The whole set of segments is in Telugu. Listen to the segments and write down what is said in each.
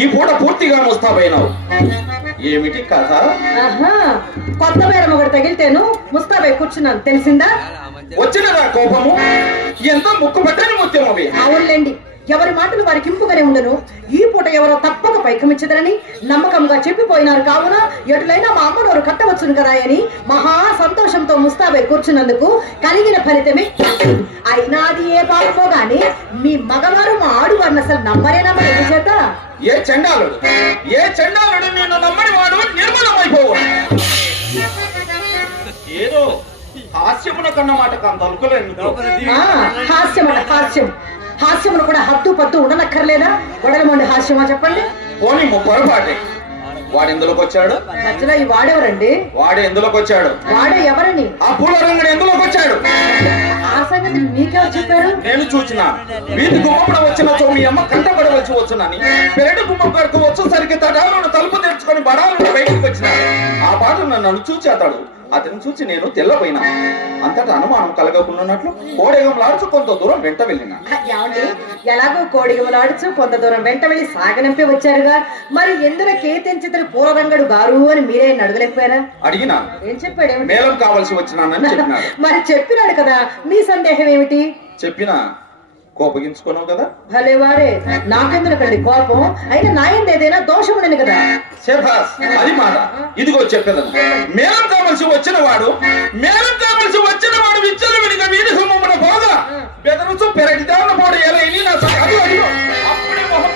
ఈ పూట పూర్తిగా ముస్తాబైనావు. ఏమిటి కథ? కొత్త బేరం ఒకటి తగిలితేను ముస్తాబై కూర్చున్నాను, తెలిసిందా? వచ్చినదా కోపము? ఎంత ముక్కు పట్టని ముత్యం అవి. అవునులేండి, ఎవరి మాటలు వారికి ఇంపుగానే ఉండను. ఈ పూట ఎవరో తప్పక పైకమిచ్చదరని నమ్మకంగా చెప్పిపోయినారు. కావున ఎటులైనా మా అమ్మనోరు కట్టవచ్చును కదా అని మహా సంతోషంతో ముస్తాబై కూర్చున్నందుకు కలిగిన ఫలితమే. అయినా అది ఏ పాపమో గాని మీ మగవారు మా ఆడువారిని అసలు నమ్మరే నమ్మలేదు చేత. ఏ చండాలుడు నేను నమ్మని వాడు నిర్మూలమైపోవు. ఏదో హాస్యమున కన్న మాట కాంత అనుకోలేదు. హాస్యమును కూడా హద్దు పద్దు ఉండనక్కర్లేదా? గొడవమండి హాస్యమా చెప్పండి. పోనీ పొరపాటే. వాడు ఎందులోకి వచ్చాడు? మధ్యలో ఈ వాడెవరండి? వాడు ఎందులోకి వచ్చాడు? వాడే ఎవరని? ఆ పూల రంగుడు ఎందులోకి వచ్చాడు? ఆ సంగతి మీకెవరు చెప్పారు? నేను చూచిన వీధి గుమ్మపడ వచ్చిన మీ అమ్మ కంటపడవలసి వచ్చునని పెరడు గుమ్మం వరకు వచ్చేసరికి తడాలను తలుపు తెరుచుకొని బడాలను బయటకు వచ్చిన ఆ పాట నన్ను చూచి అతను చూచి నేను తెల్లపోయినా. అంతటా అనుమానం కలగకున్నట్లు కోడెగంలాడుచు కొంత దూరం వెంట వెళ్ళినా. ఎలాగో కోడిగమలాడుచు కొంత దూరం వెంట వెళ్ళి సాగనంపి వచ్చారుగా, మరి ఎందులకే తెంచితని పూలరంగడు గారు అని మీరే అడగలేకపోయారా? అడిగినా. ఏం చెప్పాడు? మేళం కావలసి వచ్చినానని చెప్పినాడు. మరి చెప్పినాడు కదా, మీ సందేహం ఏమిటి? చెప్పినా కోపగించుకున్నావు కదా. భలే వారే, నాకెందుకండి కోపం? అయినా నాయంది ఏదైనా దోషం ఉండను కదా. శభాస్, అది మాట. ఇదిగో చెప్పేదను. మేళం కావలసి వచ్చిన వాడు విచ్చలు విడిగా వీధి గుమ్మమున పోగా బెదరుచు పెరటి దాన పోడు ఎలా అప్పుడే మొహం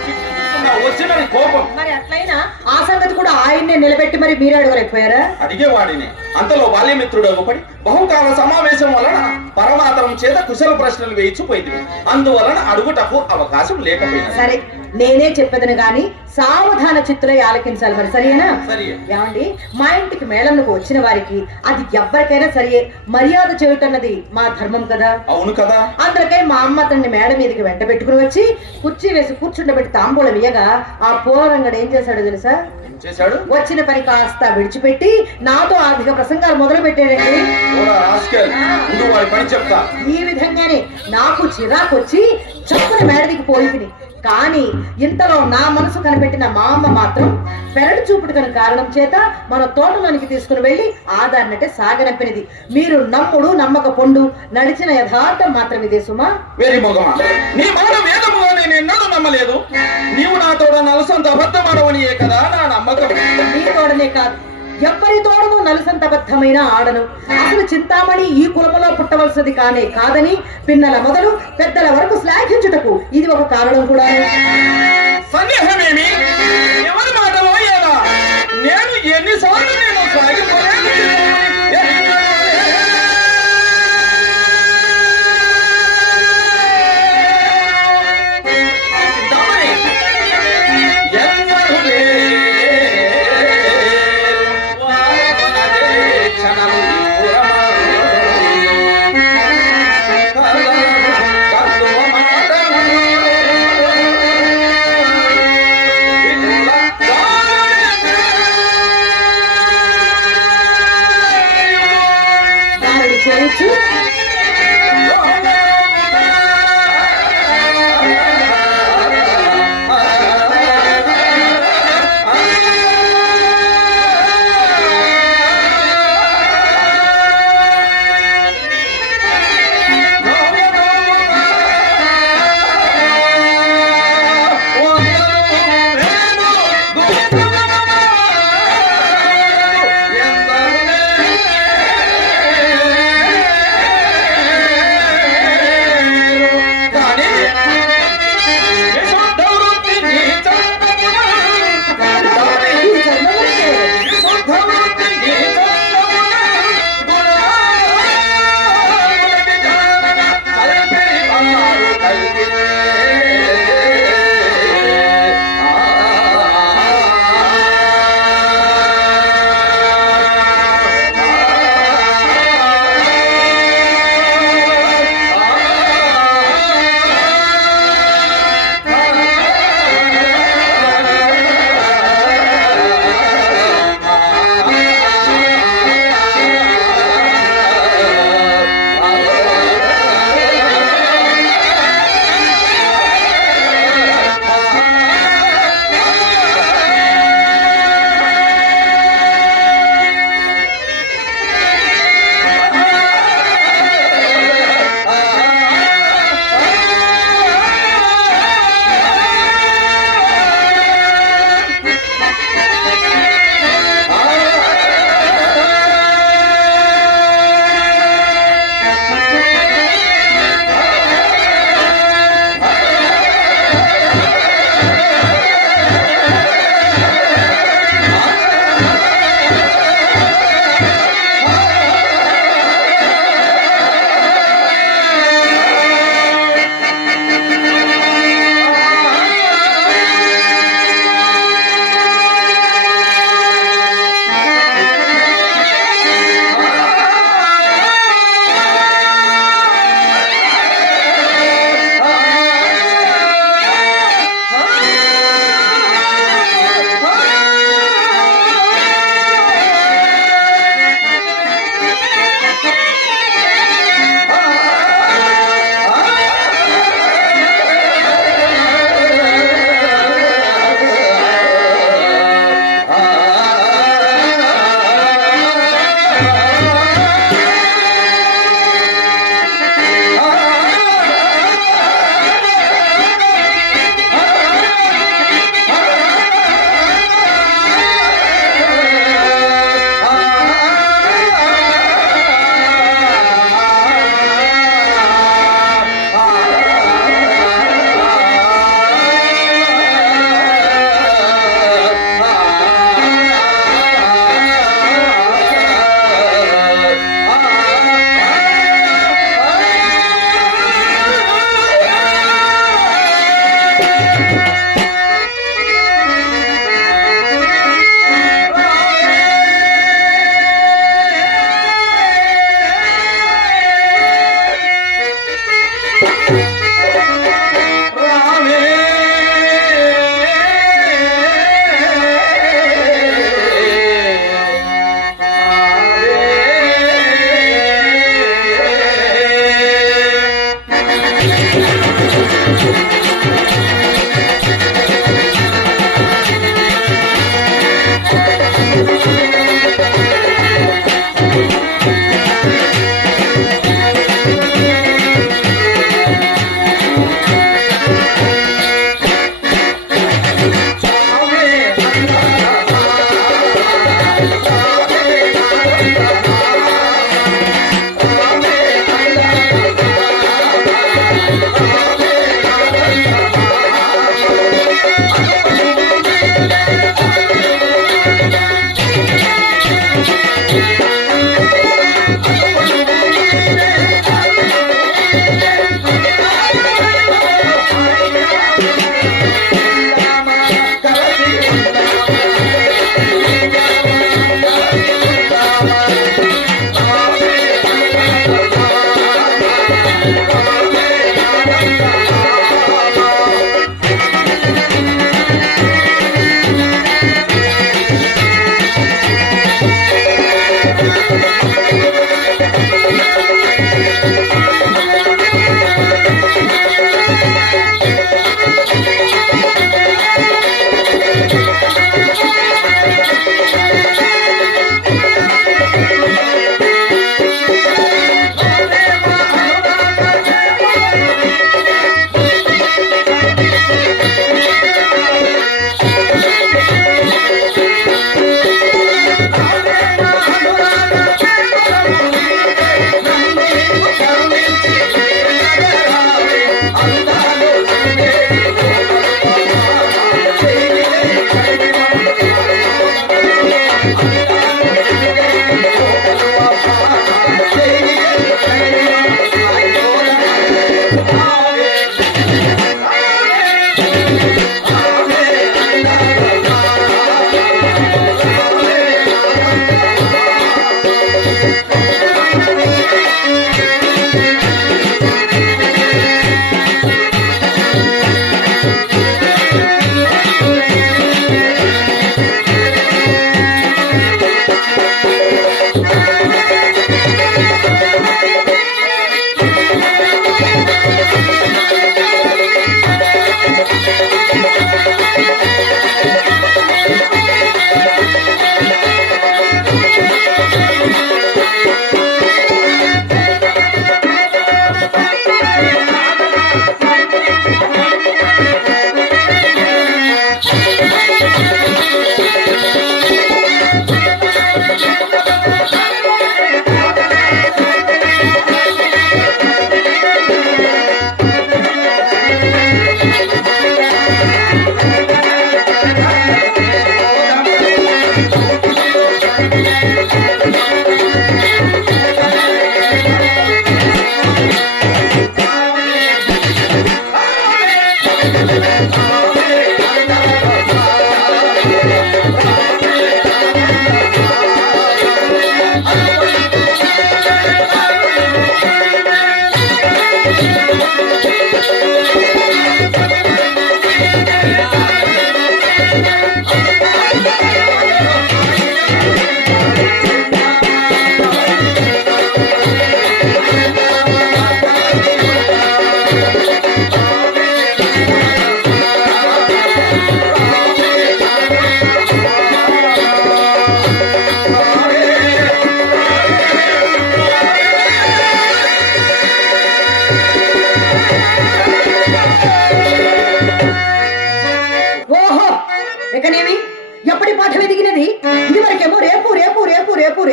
వచ్చినని కోపం. మరి అట్లయినా ఆ సంగతి కూడా ఆయన్నే నిలబెట్టి మరి మీరే అడగలేకపోయారా? అడిగేవాడిని. అంతలో బాల్యమిత్రుడు ఒకపడి బహుకాల సమావేశం వలన పరమాతరం చేత కుశల ప్రశ్నలు వేయించిపోయింది. అందువలన అడుగుటకు అవకాశం లేకపోయింది. సరే, నేనే చెప్పేదను గాని సావధాన చిత్తులై ఆలకించాలి. మరి సరేనా? సరే. ఏమండి, మా ఇంటికి మేళంకు వచ్చిన వారికి అది ఎవ్వరికైనా సరే మర్యాద చేయుటన్నది మా ధర్మం కదా. అవును కదా. అందుకై మా అమ్మ అతన్ని మేడ మీదకి వెంట పెట్టుకుని వచ్చి కుర్చీ వేసి కూర్చుండబెట్టి తాంబూలం ఇయ్యగా ఆ పూలరంగడు ఏం చేశాడో తెలుసా? వచ్చిన పని కాస్త విడిచిపెట్టి నాతో ఆర్థిక ప్రసంగాలు మొదలు పెట్టాడండి. ఈ విధంగానే నాకు చిరాకొచ్చి చప్పున మేడదికి పోయింది. కానీ ఇంతలో నా మనసు కనిపెట్టిన మా అమ్మ మాత్రం పెరడు చూపుడుకని కారణం చేత మన తోటలోనికి తీసుకుని వెళ్లి ఆధారనట్టే సాగనంపినది. మీరు నమ్ముడు నమ్మక పొండు, నడిచిన యథార్థం మాత్రం ఇదే సుమా. నమ్మలేదు. నీవు నా తోడ నలసంత అబద్ధమాడవనియే కదా నా నమ్మకం. నీ తోడనే కాదు, ఎవ్వరి తోడను నలుసంతబద్ధమైన ఆడను. అసలు చింతామణి ఈ కులములో పుట్టవలసింది కాదని పిన్నల మొదలు పెద్దల వరకు శ్లాఘించుటకు ఇది ఒక కారణం కూడా. సందేహమేమి? ఎవరి మాట పోయేలా నేను ఎన్నిసార్లు నేను సాగిపోయాను.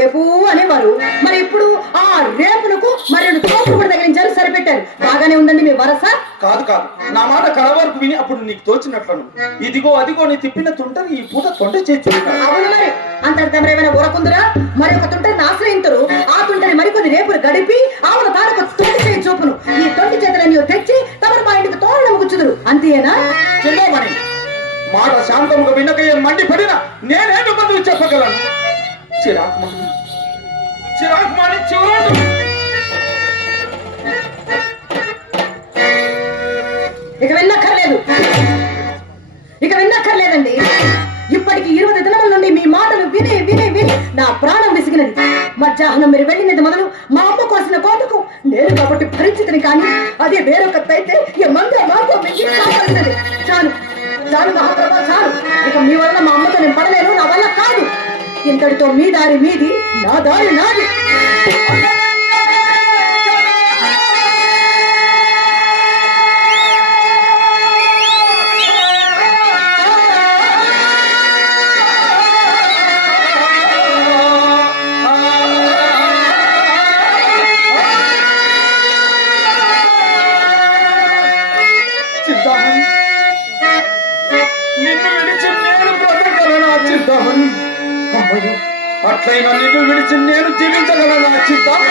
రేపు అనేవారు. మరి ఇప్పుడు ఆ రేపులకు మరి తోపులు కూడా తగిలించారు, సరిపెట్టారు. బాగానే ఉందండి మీ వరస. కాదు కాదు, నా మాట కడవరకు విని అప్పుడు నీకు తోచినట్లను ఇదిగో అదిగో నీ తిప్పిన తుంటని ఈ పూట తొంట చేసి అవును. మరి అంతటి తమరేమైనా ఊరకుందరా? మరి ఒక తుంటని ఆశ్రయించరు, ఆ తుంటని మరికొద్ది రేపులు గడిపి ఆవుల తారకు తొంటి చేయి చూపును ఈ తొంటి చేతులని తెచ్చి తమరు మా ఇంటికి తోరణం కూర్చుదురు. అంతేనా? చెల్లమని మాట శాంతముగా వినకయ్యే మండిపడిన నేనేమి బదులు చెప్పగలను? చిరాకుమాని చిరాకుమాని చివరాడు ఇక విన్నక్కర్లేదండి. ఇప్పటికి 20 దినముల నుండి మీ మాటలు విని విని విని నా ప్రాణం విసిగినది. మధ్యాహ్నం మీరు వెళ్ళినది మొదలు మా అమ్మ కోసిన కోటకు నేను కాబట్టి పరిస్థితిని, కానీ అదే వేరొకతైతే ఈ మంది మాతో కావాల్సింది. చాలు చాలు మహాప్రభా, చాలు. ఇక మీ వల్ల మా అమ్మతో నేను పడలేను, నా వల్ల కాదు. ఇంతటితో మీ దారి మీది, నా దారి నాది. అట్లయినా నిన్ను విడిచి నేను జీవించగలను చిత్తం.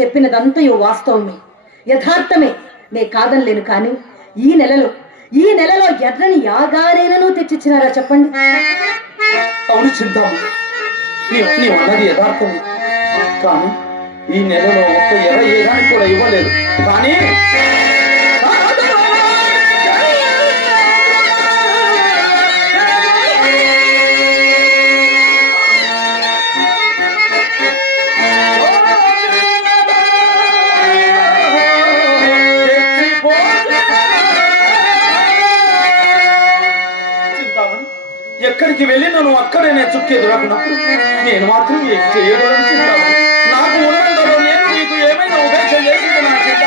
చెప్పినదంతయో వాస్తవమే, యథార్థమే, నే కాదనలేను. కానీ ఈ నెలలో ఎర్రని యాగారేనను తెచ్చిచ్చినారా చెప్పండి? అవును చింతామణి, నీవు అన్నది యథార్థమే. కానీ ఈ నెలలో ఒక్క ఎర్ర ఏగాని కూడా ఇవ్వలేదు. కానీ ఎక్కడికి వెళ్ళి నన్ను అక్కడే నేను చుక్కెదురకున్నప్పుడు నేను మాత్రం ఏం చేయగలను చింతామణి? నాకు ఉన్నంతలో నేను నీకు ఏమైనా ఉపేక్ష చేసింది నా చింత.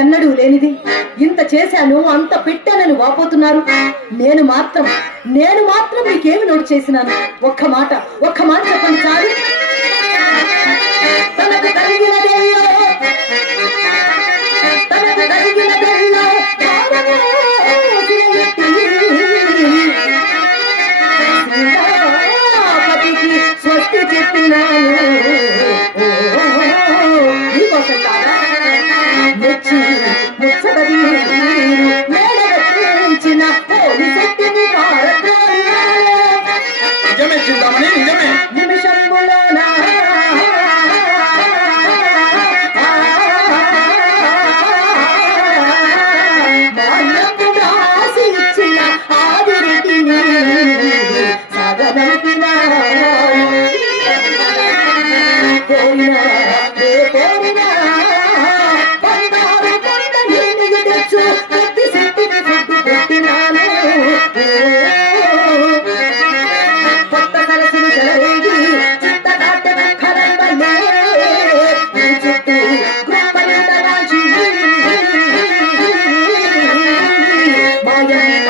ఎన్నడూ లేనిది ఇంత చేశాను అంత పెట్టానని వాపోతున్నారు. నేను మాత్రం మీకేమి నోటు చేసినాను? ఒక్క మాట చెప్పండి చాలు. తనకు కలిగినదెల్లో సీతాపతికి స్వస్తి చెప్పినాను. నీకోసం కాదా మేడచిన పోలీసెట్టిని నిజమే చింతామణి, నిజమే. నిమిషంలోనా రాసి ఇచ్చిన ఆదిరిటిని సాగనంపిన కోరినా కొత్త సరస్సులు చెలరేగి చిత్త కాటె ఖరంబలే చుట్టూ గృహపరించరాజీ మాయమ్మ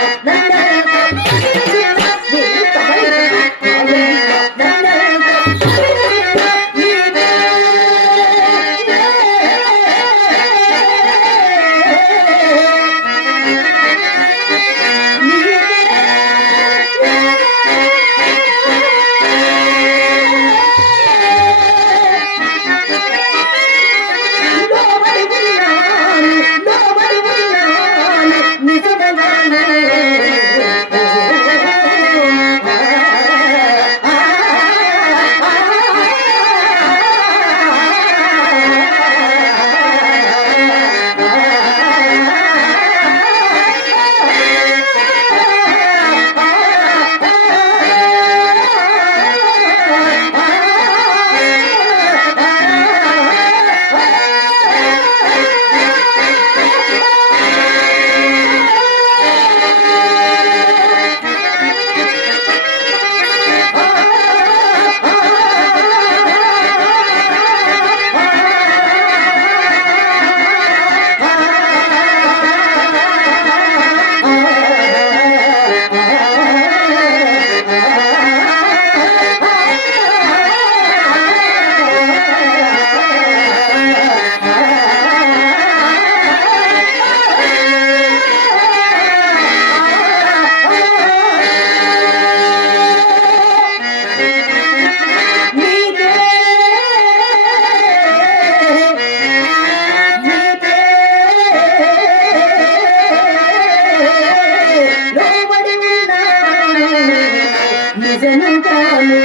నిజముగాను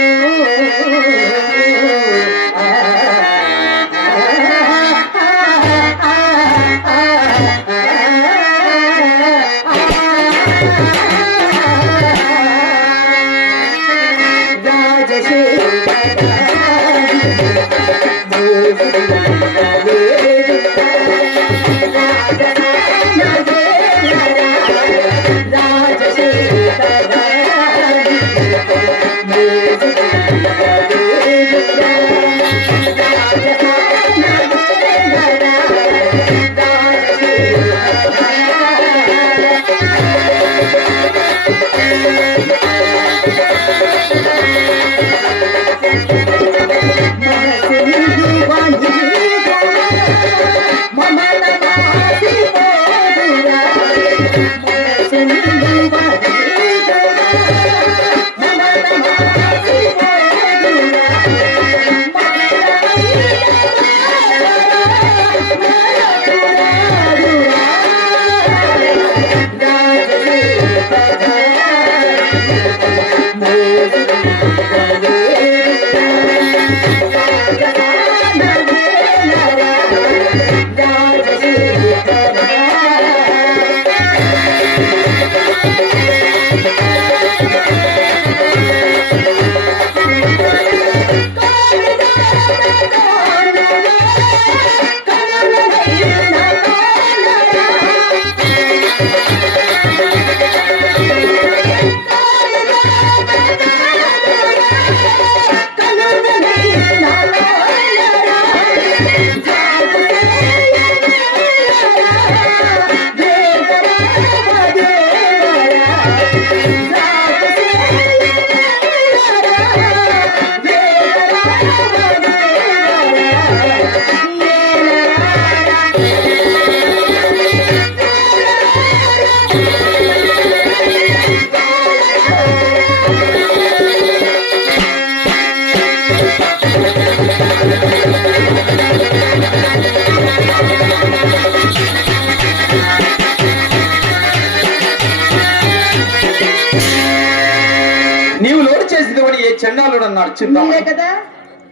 నీవు లోటు చేసేది ఏ చెన్నాలుడు అన్నాడు చిత్తం మీరే కదా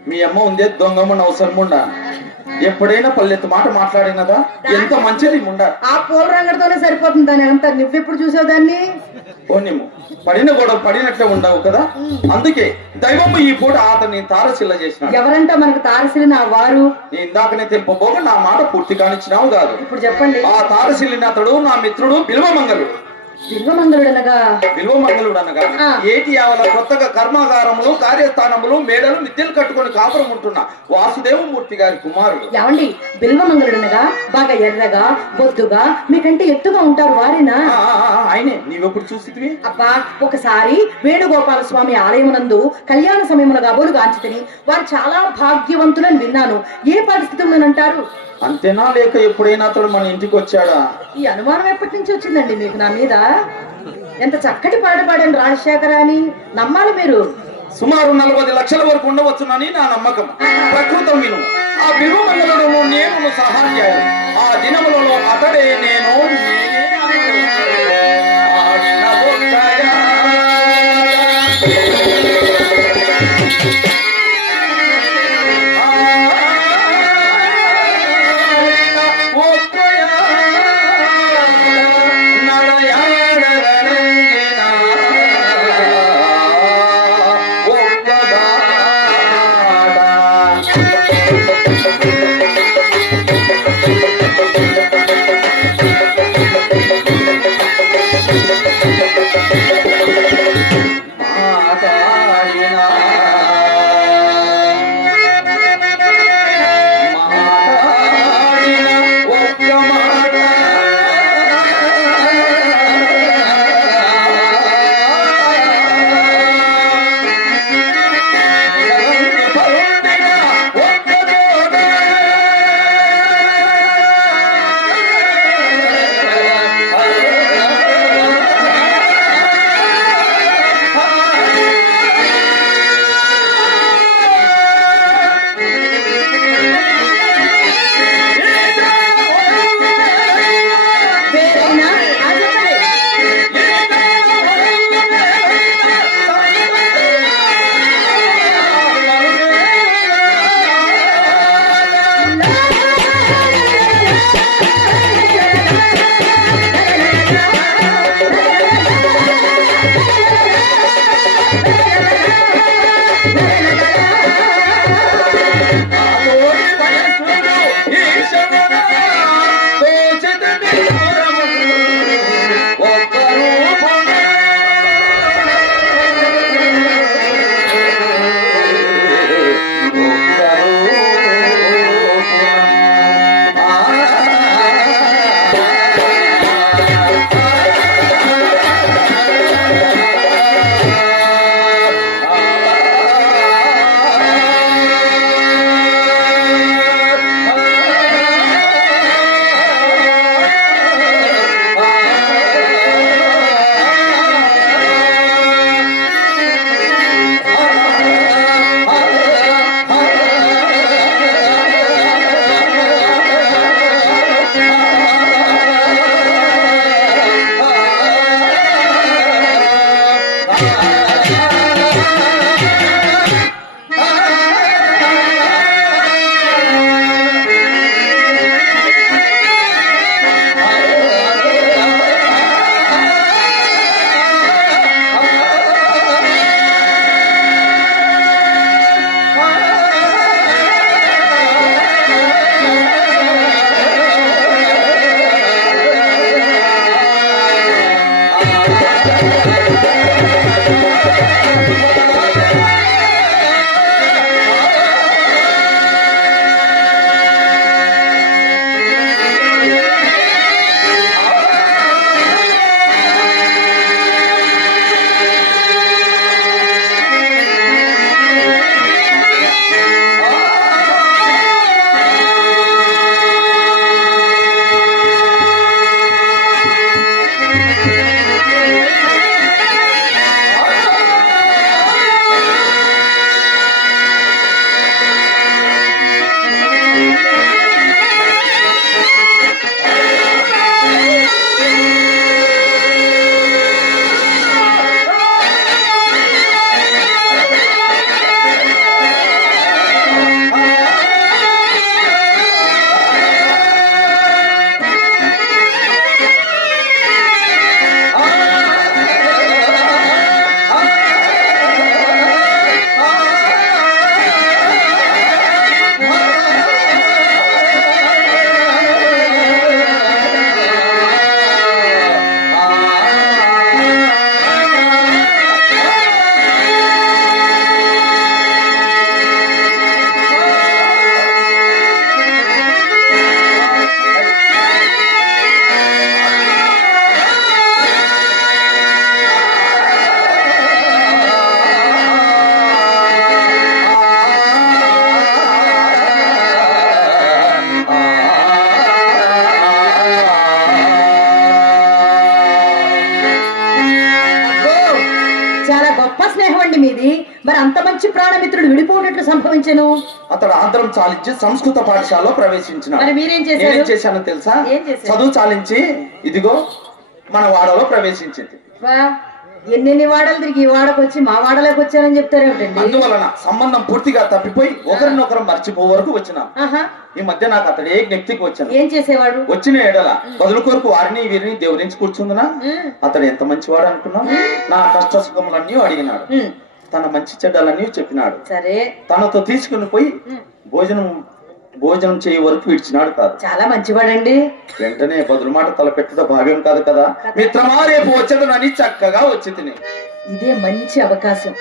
మీ అమ్మ ఉందే దొంగమ్మ అవసరముండా ఎప్పుడైనా పల్లెత్తు మాట మాట్లాడినదా ఎంత మంచిది ముండా ఆ పూల రంగడితోనే సరిపోతుంది దాని అంతా నువ్వెప్పుడు చూసావు దాన్ని పోనిము పడిన గొడవ పడినట్లే ఉండవు కదా అందుకే దైవము ఈ పూట అతన్ని తారశిల్ల చేసినాడు ఎవరంటే మనకు తారసిలి నా వారు నీ ఇందాకనే తెలుపబోగా నా మాట పూర్తి కానిచ్చినావు కాదు ఇప్పుడు చెప్పండి ఆ తారశిల్లిని అతడు నా మిత్రుడు బిల్వమంగళుడు బిల్వమంగళుడు అనగా బిల్వమంగళుడు అనగా ఏటి ఆవల కొత్తగా కర్మాగారములు కార్యస్థానములు మేడలు మిద్దెలు కట్టుకొని కాపురం ఉంటున్న వాసుదేవమూర్తి గారి కుమారుడు ఏమండి బిల్వమంగళుడు అనగా బాగా ఎర్రగా బొద్దుగా మీకంటే ఎత్తుగా ఉంటారు వారేనా ఆయనే నీవెప్పుడు చూసితివి అబ్బా ఒకసారి వేణుగోపాల స్వామి ఆలయమునందు కళ్యాణ సమయమున కాబోలు గాంచితిని వారు చాలా భాగ్యవంతులని విన్నాను ఏ పరిస్థితులనంటారు అంతేనా లేక ఎప్పుడైనా అతడు మన ఇంటికి వచ్చాడా ఈ అనుమానం ఎప్పటి నుంచి వచ్చిందండి మీకు నా మీద ఎంత చక్కటి పాట పాడాను రాజశేఖర అని నమ్మాలి మీరు సుమారు 40 లక్షల వరకు ఉండవచ్చునని నా నమ్మకం ప్రకృతం విను ఆ బిల్వమంగళుడు నేను సహాయం ఆ దినములలో అతడే నేను మరి అంత మంచి ప్రాణమిత్రుడు విడిపోయినట్లు సంభవించెను. అతడు ఆంధ్రం చాలించి సంస్కృత పాఠశాలలో ప్రవేశించిన. మరి మీరేం చేశారు? నేనేం చేశానో తెలుసా? ఏం చేశారు? చదువు చాలించి ఇదిగో మన వాడలో ప్రవేశించింది. ఎన్నెన్ని వాడలు తిరిగి ఈ వాడకు వచ్చి మా వాడలోకి వచ్చానని చెప్తారేమిటండి? అందువలన సంబంధం పూర్తిగా తప్పిపోయి ఒకరినొకరు మర్చిపో వరకు వచ్చిన. ఈ మధ్య నాకు అతడు ఏ జ్ఞప్తికి వచ్చాను. ఏం చేసేవాడు? వచ్చిన ఎడల బదులు కొరకు వారిని వీరిని దేవురించి కూర్చుందినా అతడు ఎంత మంచివాడు అనుకున్నా. నా కష్ట సుఖములన్నీ అడిగినాడు, తన మంచి చెడ్డలన్నీ చెప్పినాడు. సరే, తనతో తీసుకుని పోయి భోజనం చేయ వరకు విడిచినాడు కాదు. చాలా మంచివాడండి. వెంటనే బదులు మాట తలపెట్టడం భావ్యం కాదు కదా. మిత్రమా రేపు వచ్చేదనని చక్కగా వచ్చి తిని. ఇదే మంచి అవకాశం.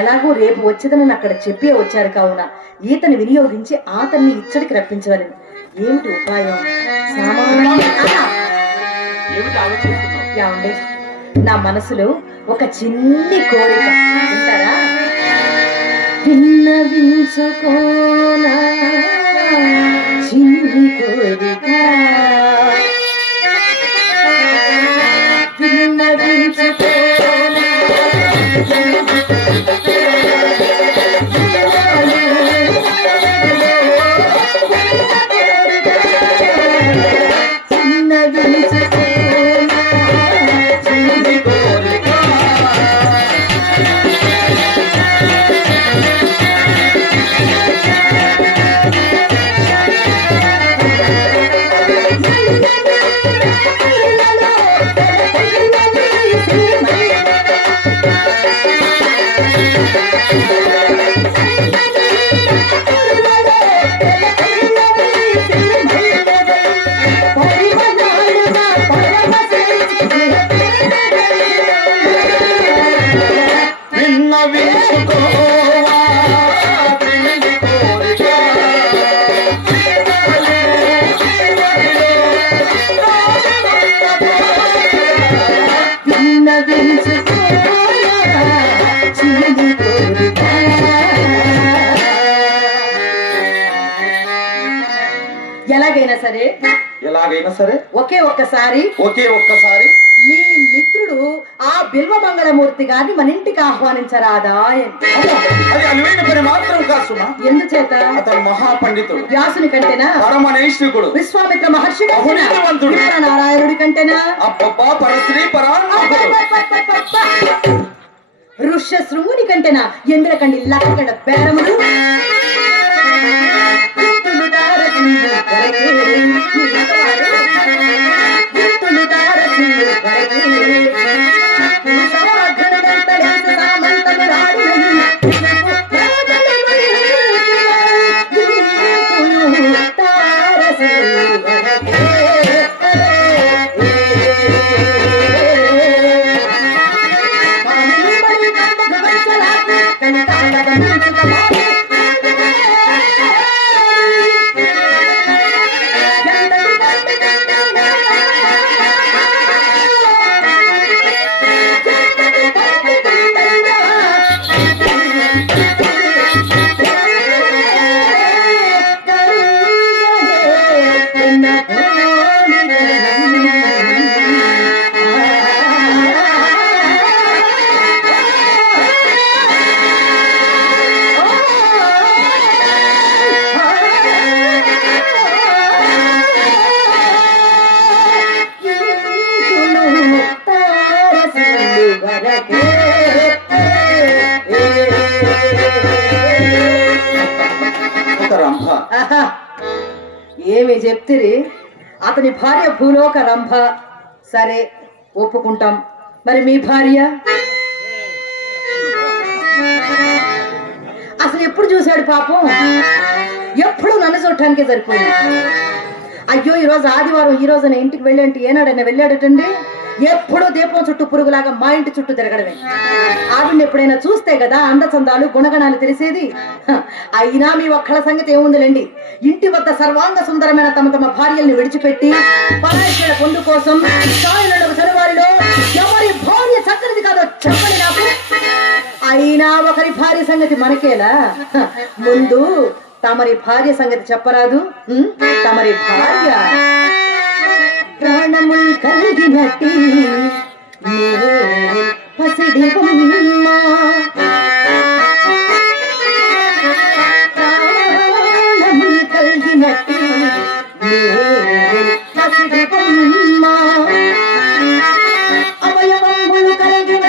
ఎలాగో రేపు వచ్చేదని అక్కడ చెప్పే వచ్చారు కావున ఈతని వినియోగించి ఆతన్ని ఇచ్చడికి రప్పించవాలని. ఏమిటి ఉపాయం? ఏమండి, నా మనసులో ఒక చిన్ని కోరిక ఉంటారా? విన్నవించుకోనా చిన్ని కోరిక, విన్నవించుకోనా ఎలాగైనా సరే ఒకే ఒక్కసారి మీ మిత్రుడు ఆ బిల్వమంగళమూర్తి గారిని మన ఇంటికి ఆహ్వానించరాదా? అది అనువైన పని మాత్రం కాదు. ఎందుచేత? అతను మహాపండితుడు. వ్యాసుని కంటేనా? పరమనైష్ఠికుడు. విశ్వామిత్ర మహర్షి బహునీతివంతుడు. నారాయణుడి కంటేనా? అబ్బబ్బా, పరశ్రీ పరా. ఋష్య శృంగుని కంటేనా ఎందుకండి లక్కడ బేరములు ఏమి చెప్తిరి అతని భార్య భూలోక రంభ సరే ఒప్పుకుంటాం మరి మీ భార్య అసలు ఎప్పుడు చూశాడు పాపం ఎప్పుడు నన్ను చూడటానికే సరిపోయింది అయ్యో ఈరోజు ఆదివారం ఈ రోజున ఇంటికి వెళ్ళంటే ఏనాడైనా వెళ్ళాడటండి ఎప్పుడూ దీపం చుట్టూ పురుగులాగా మా ఇంటి చుట్టూ తిరగడమే ఆవిడ్ని ఎప్పుడైనా చూస్తే కదా అందచందాలు గుణగణాలు తెలిసేది అయినా మీ ఒక్కళ్ళ సంగతి ఏముందిలేండి ఇంటి వద్ద సర్వాంగ సుందరమైన తమ తమ భార్యల్ని విడిచిపెట్టి పరాయిల పొందు కోసం శనివారిలో ఎవరి భార్య చక్కనిది కాదో చెప్పని నాకు అయినా ఒకరి భార్య సంగతి మనకేలా ముందు తమరి భార్య సంగతి చెప్పరాదు తమరి భార్య ప్రాణముల్ కలిగినట్టి పసిడి ప్రాణముల్ కలిగినట్టి పసిడి అవయవములు కలిగిన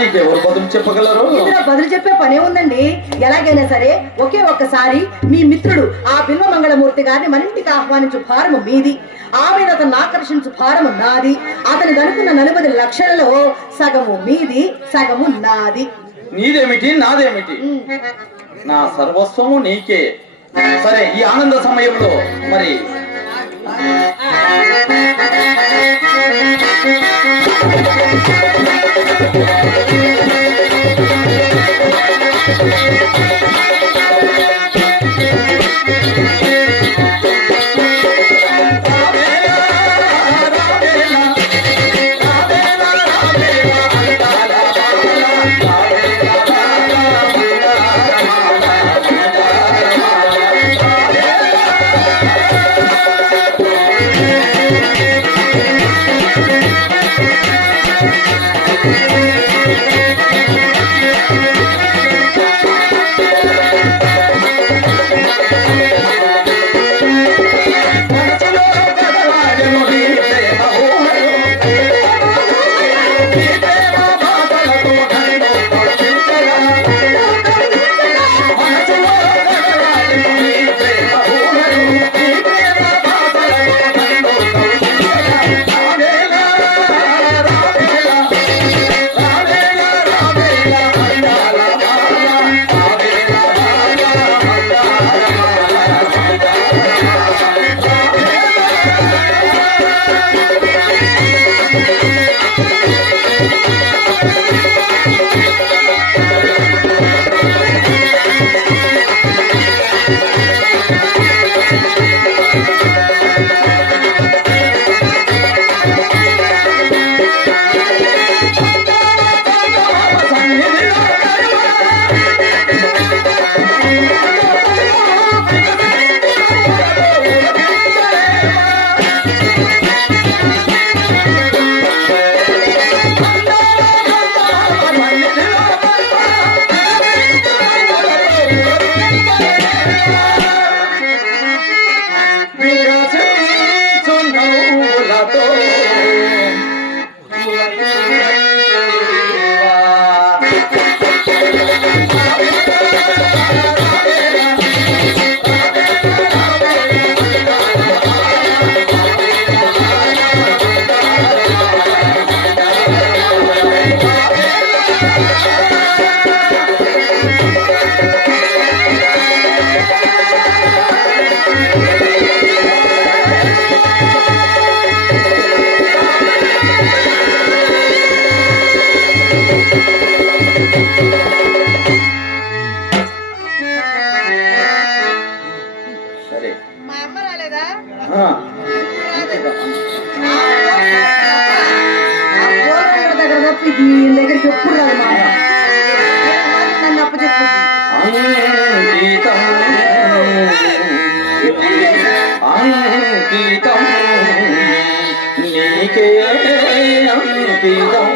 దానికి ఎవరు బదులు చెప్పగలరు? ఇందులో బదులు చెప్పే పనే ఉందండి. ఎలాగైనా సరే ఒకే ఒక్కసారి మీ మిత్రుడు ఆ బిల్వ మంగళమూర్తి గారిని మన ఇంటికి ఆహ్వానించు భారము మీది, ఆమె అతను ఆకర్షించు భారము నాది. అతని దనుకున్న 40 లక్షలలో సగము మీది, సగము నాది. నీదేమిటి నాదేమిటి? నా సర్వస్వము నీకే. సరే, ఈ ఆనంద సమయంలో మరి దగ్గరికి ఎప్పుడు రాదు మా నన్ను అప్పచెప్పు. అంకితం నీకే అంకితం అంకితం